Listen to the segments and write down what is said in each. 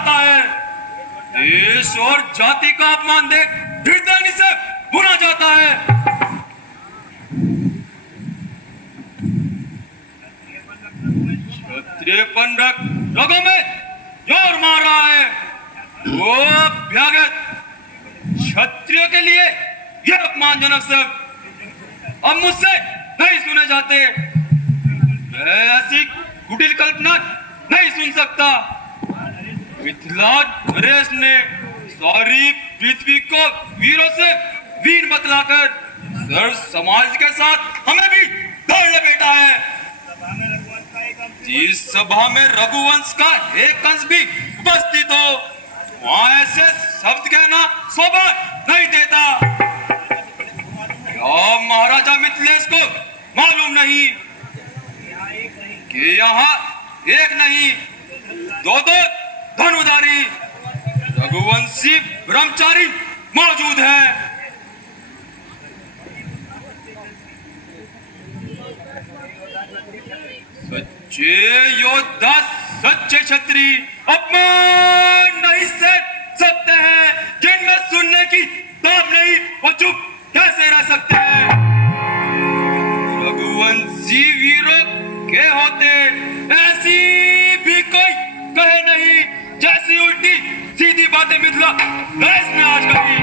जाता है। देश और जाति का अपमान देख हृदय से भुना जाता है। क्षत्रियपन रगों में जोर मार रहा है। वो अभ्यागत क्षत्रिय के लिए यह अपमानजनक शब्द अब मुझसे नहीं सुने जाते। मैं ऐसी कुटिल कल्पना नहीं सुन सकता। मिथिला नरेश ने सारी पृथ्वी को वीरों से वीर बतलाकर सर्व समाज के साथ हमें भी दौड़ लपेटा है। जिस सभा में रघुवंश का एक अंश भी उपस्थित हो, वहां ऐसे शब्द कहना शोभा नहीं देता। क्या महाराजा मिथिलेश को मालूम नहीं कि यहाँ एक नहीं दो धनुधारी रघुवंशी ब्रह्मचारी मौजूद है। सच्चे योद्धा सच्चे क्षत्रिय अपमान नहीं सह सकते हैं। जिनमें सुनने की ताब नहीं वो चुप कैसे रह सकते हैं। रघुवंशी वीरों के होते ऐसी भी कोई कहे नहीं जैसी उल्टी सीधी बातें मिथिला नरेश ने आज कही।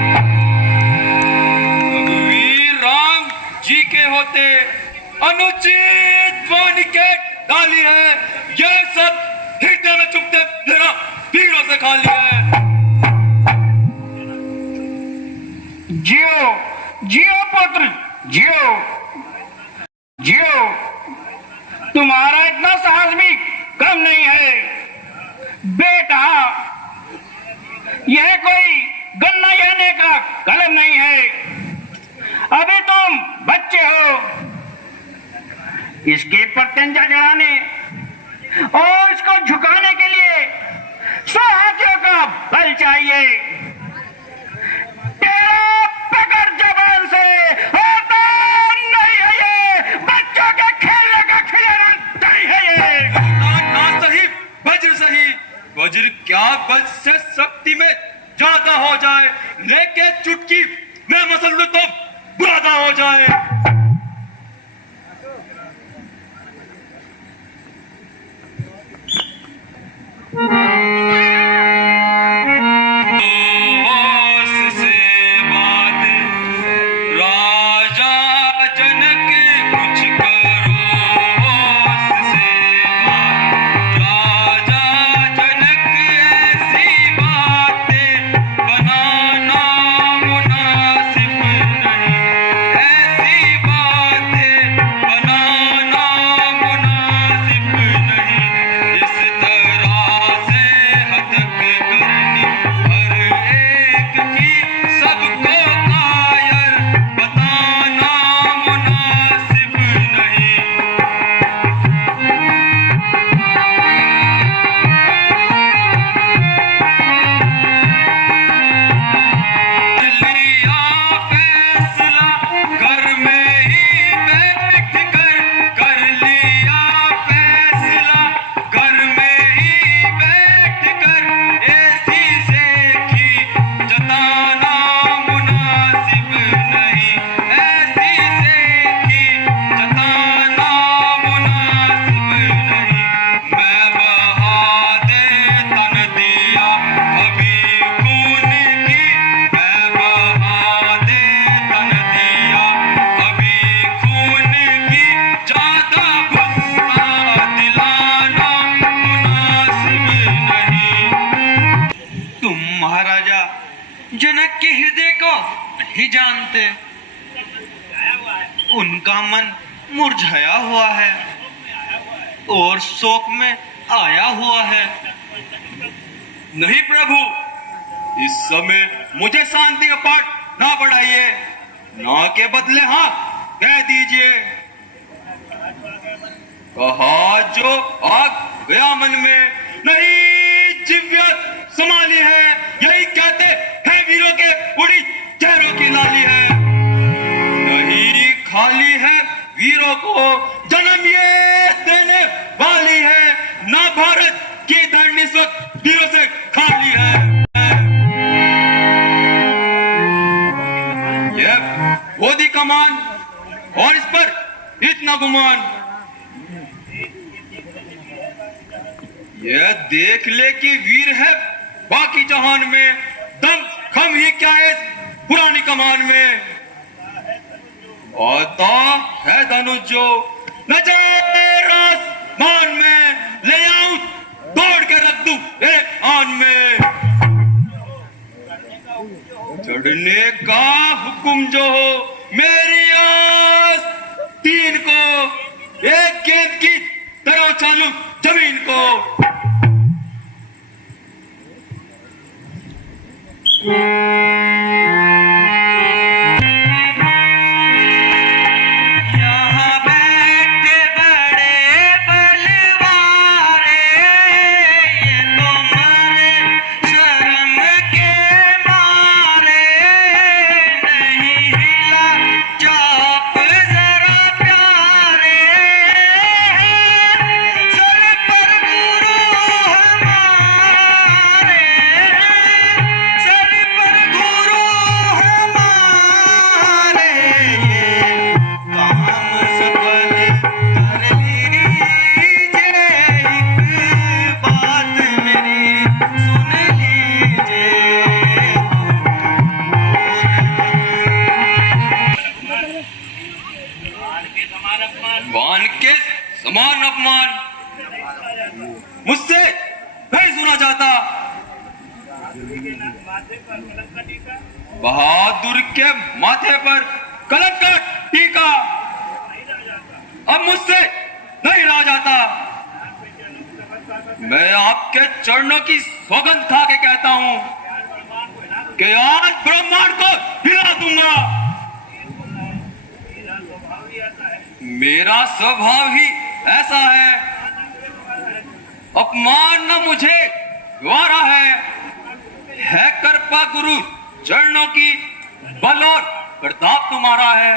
रघुवीर राम जी के होते अनुचित वाणी के डाली है। यह सब हृदय में चुपते मेरा वीरों से खा लिया है। जियो जियो पुत्र जियो जियो, तुम्हारा इतना साहस भी कम नहीं है। बेटा यह कोई गन्ना याने का कलम नहीं है। अभी तुम बच्चे हो। इसके प्रत्यंजा जड़ाने और इसको झुकाने के लिए 100 हाथियों का बल चाहिए। तेरा पकड़ जबान से होता नहीं है। ये बच्चों के खेलने का खिलौना नहीं है। ये ना सही वज्र सही। वज्र क्या बल से शक्ति में ज्यादा हो जाए, लेके चुटकी में मसल लो तो बुरादा हो जाए। जनक के हृदय को नहीं जानते। उनका मन मुरझाया हुआ है और शोक में आया हुआ है। नहीं प्रभु, इस समय मुझे शांति का पाठ ना पढ़ाइए, ना के बदले हाँ कह दीजिए। कहा जो आग गया मन में, नहीं जिव्यत संभाली है। यही कहते हैं वीरों के उड़ी चेहरों की लाली है। नहीं खाली है वीरों को जन्म ये देने वाली है। ना भारत की धरनी इस वक्त वीरों से खाली है। यह गोदी कमान और इस पर इतना गुमान, यह देख ले कि वीर है बाकी जहान में, दम खम ही क्या है इस पुरानी कमान में। आता है धनुष जो नजर आसमान में, ले आऊं तोड़ के रख दूं एक आन में। चढ़ने का हुक्म जो हो मेरी आस तीन को, एक गेंद की तरह चालू जमीन को। यहाँ बैठे बड़े बलवारे, ये तो मरे शर्म के मारे। नहीं हिला चाप जरा प्यारे, सर पर गुरु हमारे, सर पर गुरु हमारे। काम सफल कर लीजिए, एक बात मेरी सुन लीजिए। बाण के समान अपमान मुझसे नहीं सुना जाता। बहादुर के माथे पर कलंक का टीका अब मुझसे नहीं रहा जाता। मैं आपके चरणों की सौगंध खा के कहता हूं कि आज ब्रह्मांड को हिला दूंगा। मेरा स्वभाव ही ऐसा है, अपमान न मुझे द्वारा है कृपा गुरु चरणों की, बल और प्रताप तुम्हारा है।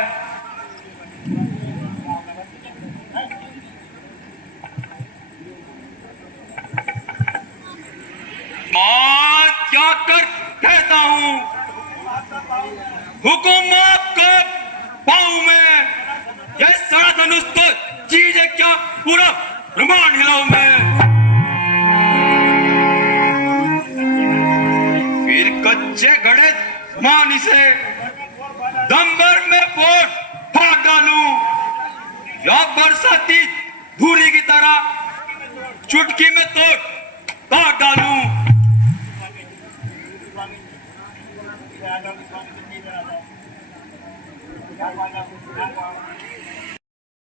आज क्या कर कहता हूं, हुकुम आपका पाऊं मैं, यह सारा धनुष तो चीज है क्या पूरा ब्रह्मांड हिलाऊं मैं। फिर कच्चे घड़े मानी से दंबर में पोट फाड़ डालूं, या बरसाती धूली की तरह चुटकी में तोड़ काट डालूं।